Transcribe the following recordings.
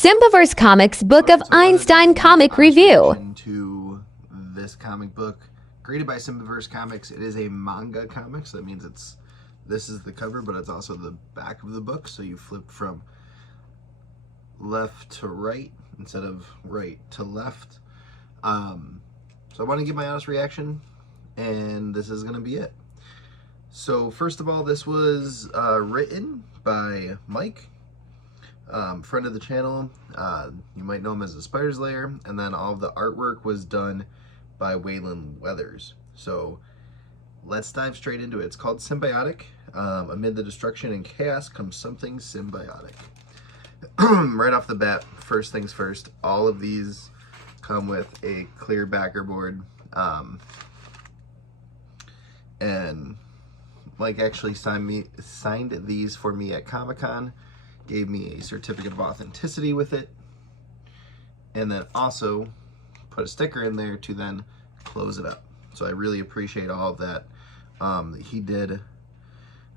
Symbiverse Comics Book of Einstein comic review. To this comic book, created by Symbiverse Comics. It is a manga comic, so that means this is the cover, but it's also the back of the book. So you flip from left to right instead of right to left. So I want to give my honest reaction, and this is going to be it. So first of all, this was written by Mike, friend of the channel. You might know him as the Spider's Lair, and then all of the artwork was done by Wayland Weathers. So let's dive straight into it. It's called Symbiotic. Amid the destruction and chaos comes something symbiotic. Right off the bat, first things first, all of these come with a clear backer board, and Mike actually signed these for me at Comic-Con, gave me a certificate of authenticity with it, and then also put a sticker in there to then close it up. So I really appreciate all of that he did.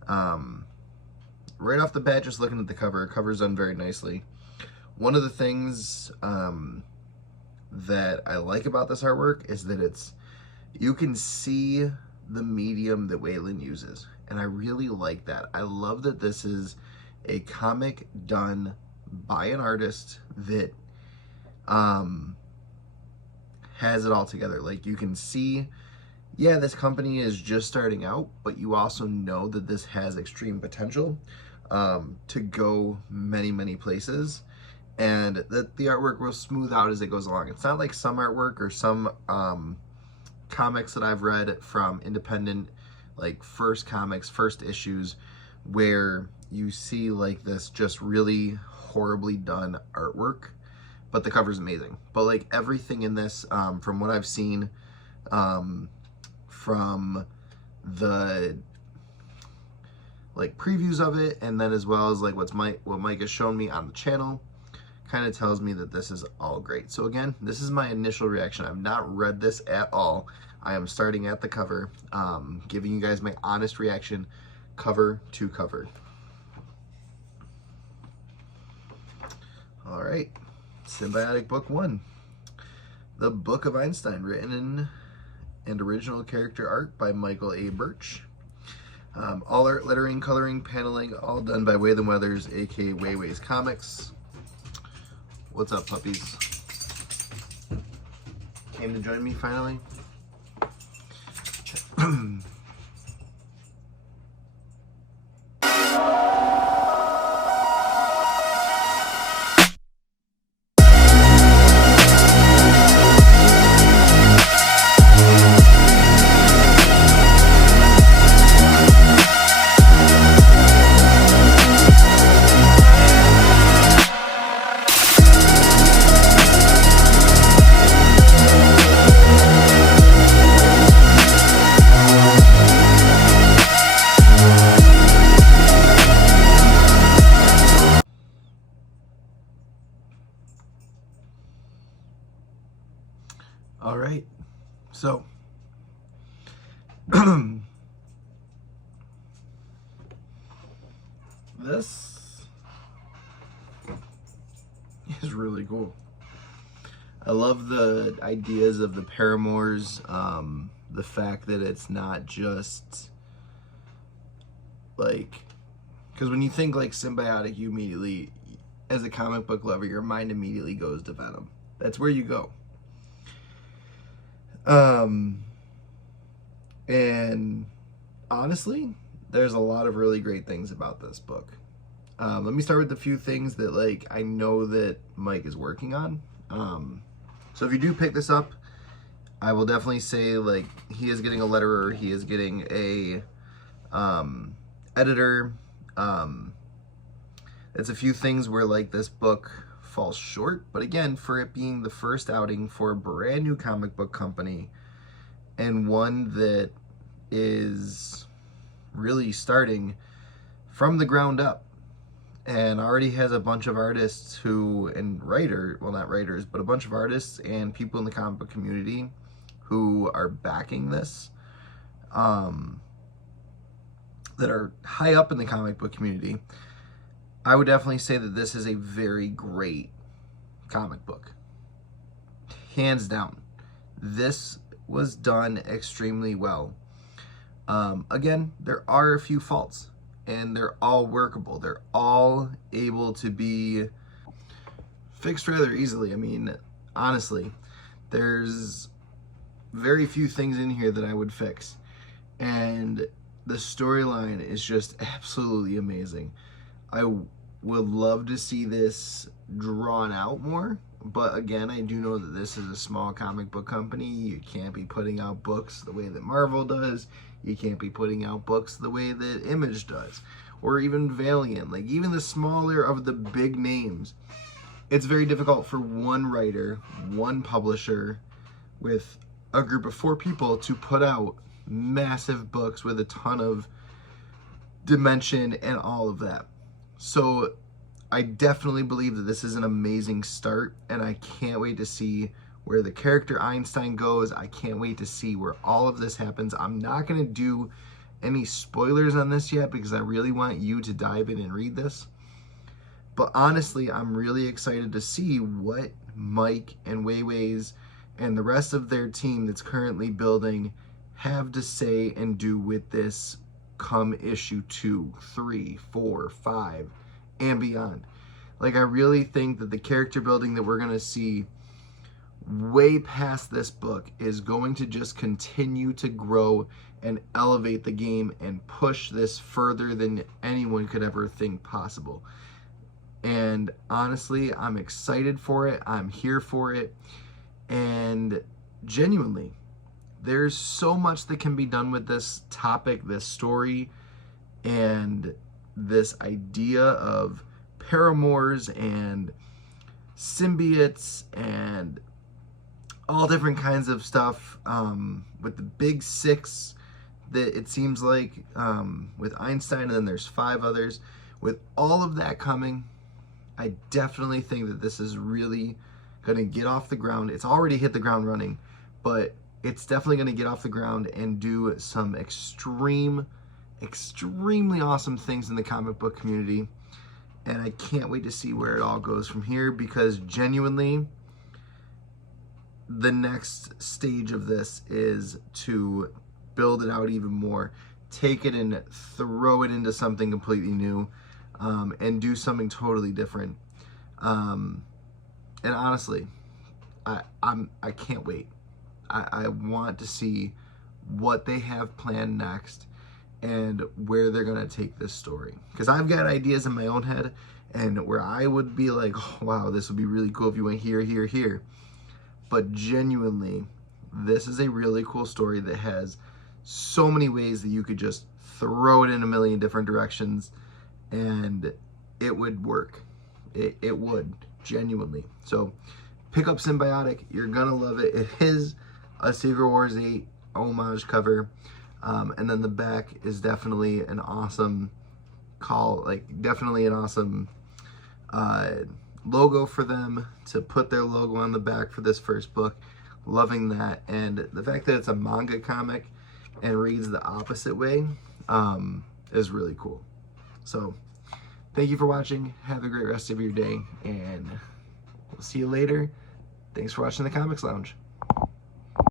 Right off the bat, just looking at the cover's done very nicely. One of the things that I like about this artwork is that you can see the medium that Wayland uses, and I really like that. I love that this is a comic done by an artist that has it all together. Like, you can see, yeah, this company is just starting out, but you also know that this has extreme potential to go many places, and that the artwork will smooth out as it goes along. It's not like some artwork or some comics that I've read from independent, like first issues, where you see like this just really horribly done artwork, but the cover's amazing. But like everything in this, from what I've seen, from the like previews of it, and then as well as like what Mike has shown me on the channel, kind of tells me that this is all great. So again, this is my initial reaction. I've not read this at all. I am starting at the cover, giving you guys my honest reaction, cover to cover. All right, Symbiotic Book 1, The Book of Einstein, written and original character art by Michael A. Birch. All art, lettering, coloring, paneling, all done by Wayland Weathers, aka Way Wayz Comics. What's up, puppies? Came to join me finally? All right, so this is really cool. I love the ideas of the paramours, the fact that it's not just like, because when you think like symbiotic, you immediately, as a comic book lover, your mind immediately goes to Venom. That's where you go. And honestly, there's a lot of really great things about this book. Let me start with a few things that like I know that Mike is working on. So if you do pick this up, I will definitely say like he is getting a letterer, he is getting a editor. It's a few things where like this book falls short, but again, for it being the first outing for a brand new comic book company, and one that is really starting from the ground up and already has a bunch of artists not writers, but a bunch of artists and people in the comic book community who are backing this, that are high up in the comic book community, I would definitely say that this is a very great comic book. Hands down. This was done extremely well. Again, there are a few faults, and they're all workable. They're all able to be fixed rather easily. I mean, honestly, there's very few things in here that I would fix. And the storyline is just absolutely amazing. I would love to see this drawn out more, but again, I do know that this is a small comic book company. You can't be putting out books the way that Marvel does. You can't be putting out books the way that Image does, or even Valiant. Like, even the smaller of the big names, it's very difficult for one writer, one publisher, with a group of 4 people to put out massive books with a ton of dimension and all of that. So I definitely believe that this is an amazing start, and I can't wait to see where the character Einstein goes. I can't wait to see where all of this happens. I'm not going to do any spoilers on this yet because I really want you to dive in and read this. But honestly, I'm really excited to see what Mike and Way Wayz and the rest of their team that's currently building have to say and do with this come issue 2, 3, 4, 5, and beyond. Like, I really think that the character building that we're going to see way past this book is going to just continue to grow and elevate the game and push this further than anyone could ever think possible. And honestly, I'm excited for it. I'm here for it. And genuinely, there's so much that can be done with this topic, this story, and this idea of paramours and symbiotes and all different kinds of stuff, with the big 6 that it seems like, with Einstein, and then there's 5 others. With all of that coming, I definitely think that this is really going to get off the ground. It's already hit the ground running, but it's definitely going to get off the ground and do some extremely awesome things in the comic book community. And I can't wait to see where it all goes from here, because genuinely, the next stage of this is to build it out even more, take it and throw it into something completely new, and do something totally different. And honestly, I can't wait. I want to see what they have planned next and where they're going to take this story. Because I've got ideas in my own head, and where I would be like, oh, wow, this would be really cool if you went here, here, here. But genuinely, this is a really cool story that has so many ways that you could just throw it in a million different directions, and it would work. It would, genuinely. So pick up Symbiotic. You're going to love it. It is a Secret Wars 8 homage cover. And then the back is definitely an awesome definitely an awesome logo for them to put their logo on the back for this first book. Loving that. And the fact that it's a manga comic and reads the opposite way is really cool. So thank you for watching. Have a great rest of your day, and we'll see you later. Thanks for watching the Comics Lounge.